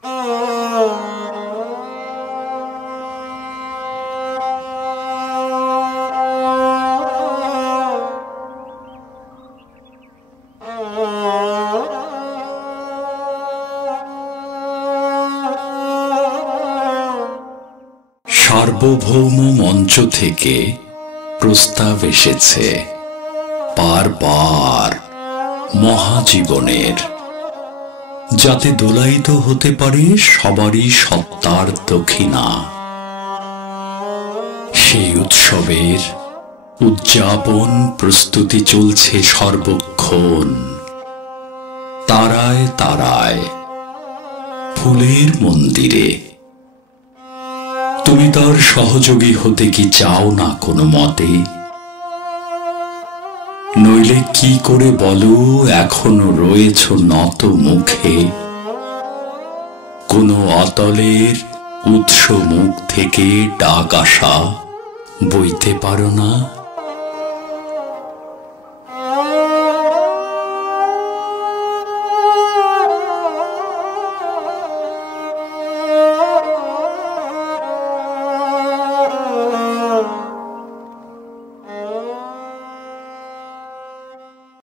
সার্বভৌম মঞ্চ থেকে প্রস্তাব এসেছে বারবার মহাজীবনের, যাতে দোলায়িত হতে পারে সবারই সত্তার দক্ষিণা। সেই উৎসবের উদযাপন প্রস্তুতি চলছে সর্বক্ষণ। তারায় তারায় ফুলের মন্দিরে তুমি তার সহযোগী হতে কি চাও না কোনো মতে? নইলে কি করে বলো এখনো রয়েছ নত মুখে? কোনো অতলের উৎস মুখ থেকে ডাক আসা বইতে পারো না?